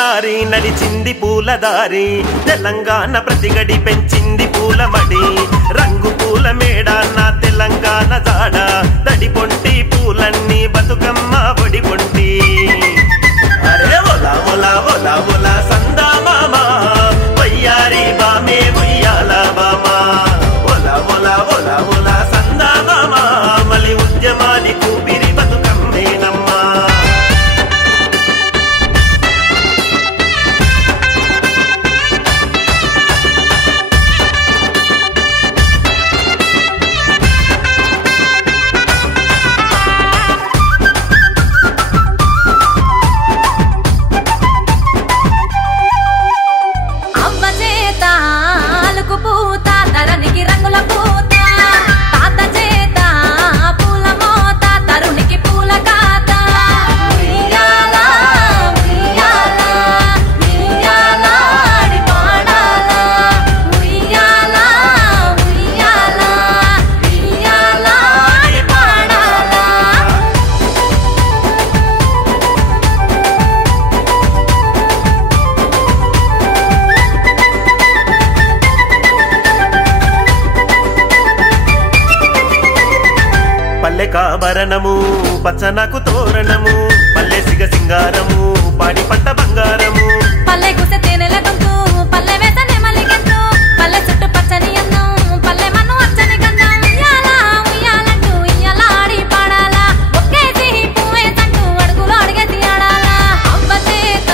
నారి నడిచింది పూలదారి తెలంగాణ ప్రతిగడి పెంచింది పూలమడి రంగు పూల మేడ నా తెలంగాణ జాడ తడి పొంటి పూలన్నీ బతుకమ్మ ఒడి పొంటి అరే ఒలా ఒలా ఒలా ఒలా సందా మామా వయ్యారి బామే ఉయ్యాల బామా ఒలా ఒలా ఒలా ఒలా సందా మామా మలి ఉద్యమాని కూపిరి బతుకమ్మేనమ్మా కాభరణము పచ్చనకు తోరణము పల్లె సిగ సింగారము పాడి పంట బంగారము పల్లె గుసె తేనెల గొంతు పల్లె వేస నెమలి గంతు పల్లె చుట్టూ పచ్చని అన్నం పల్లె మన్ను అచ్చని గంధం ఉయ్యాలా ఉయ్యాలంటూ ఉయ్యాలాడి పాడాలా ఒక్కేసి పువ్వేసంటూ అడుగులు అడిగేసి ఆడాలా అవ్వ చేత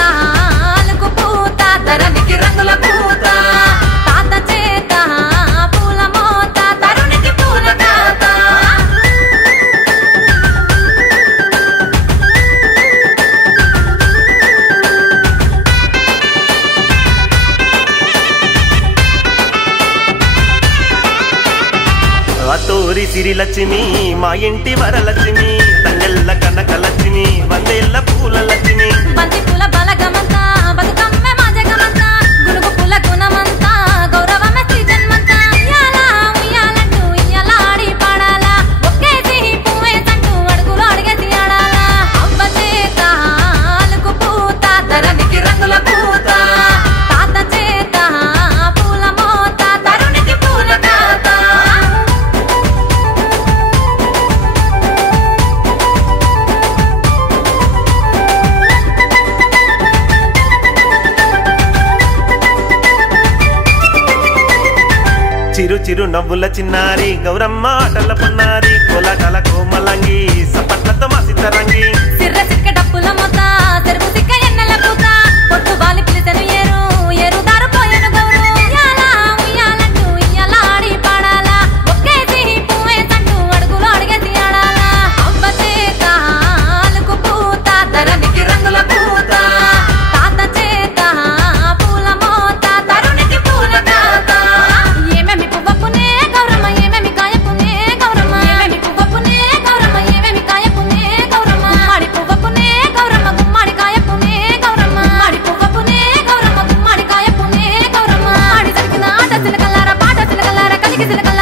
అలుకు పూత ధరణికి రంగుల పూత తాత చేత పూల మోత తరుణికి పూల తాత తోరి సిరి లక్ష్మి మా ఇంటి వరలక్ష్మి తంగెల్ల కనక లక్ష్మి వందేళ్ల పూల లక్ష్మి బంతి పూల బలగమంతా బతుకమ్మ మా జగమంతా గునుగు పూల గుణమంతా గౌరవమే శ్రీ జన్మంతా ఉయ్యాలా ఉయ్యాలంటూ ఉయ్యాలాడి పాడాలా ఒక్కేసి పువ్వేసంటూ అడుగులు అడిగేసి ఆడాలా అవ్వ చేత అలుకు పూత ధరణికి రంగుల పూత తాత చేత పూల మోత తరుణికి పూల తాత చిరు చిరు నవ్వుల చిన్నారి గౌరమ్మ ఆటల పొన్నారి కోలాటాల కోమలంగి సపట్లతో మసితరంగి సిర్ర సిక్క డప్పుల మొత్త తెరుపు సిక్క ఎన్నెల పూత పొట్టు బాలి పిలిసెను ఏరు ఏరుదారు పోయెను గౌరు ఉయ్యాలా ఉయ్యాలంటూ ఉయ్యాలాడి పాడాలా ఒక్కేసి పువ్వేసంటూ అడుగులు అడిగేసి ఆడాలా అవ్వ చేత అలుకు పూత ధరణికి రంగుల పూత తాత చేత పూల మోత తరుణికి పూల తాత ఏమేమి పువ్వపునే గౌరమ్మ ఏమేమి కాయపునే గౌరమ్మ ఏమేమి పువ్వపునే గౌరమ్మ ఏమేమి కాయపునే గౌరమ్మ గుమ్మడి పువ్వపునే గౌరమ్మ గుమ్మడి కాయపునే గౌరమ్మ గుమ్మడి పువ్వపునే గౌరమ్మ గుమ్మడి కాయపునే గౌరమ్మ ఆడి జరిగిన ఆట సిలకల్లార పాట సిలకల్లార కలిగి సిలకల్లార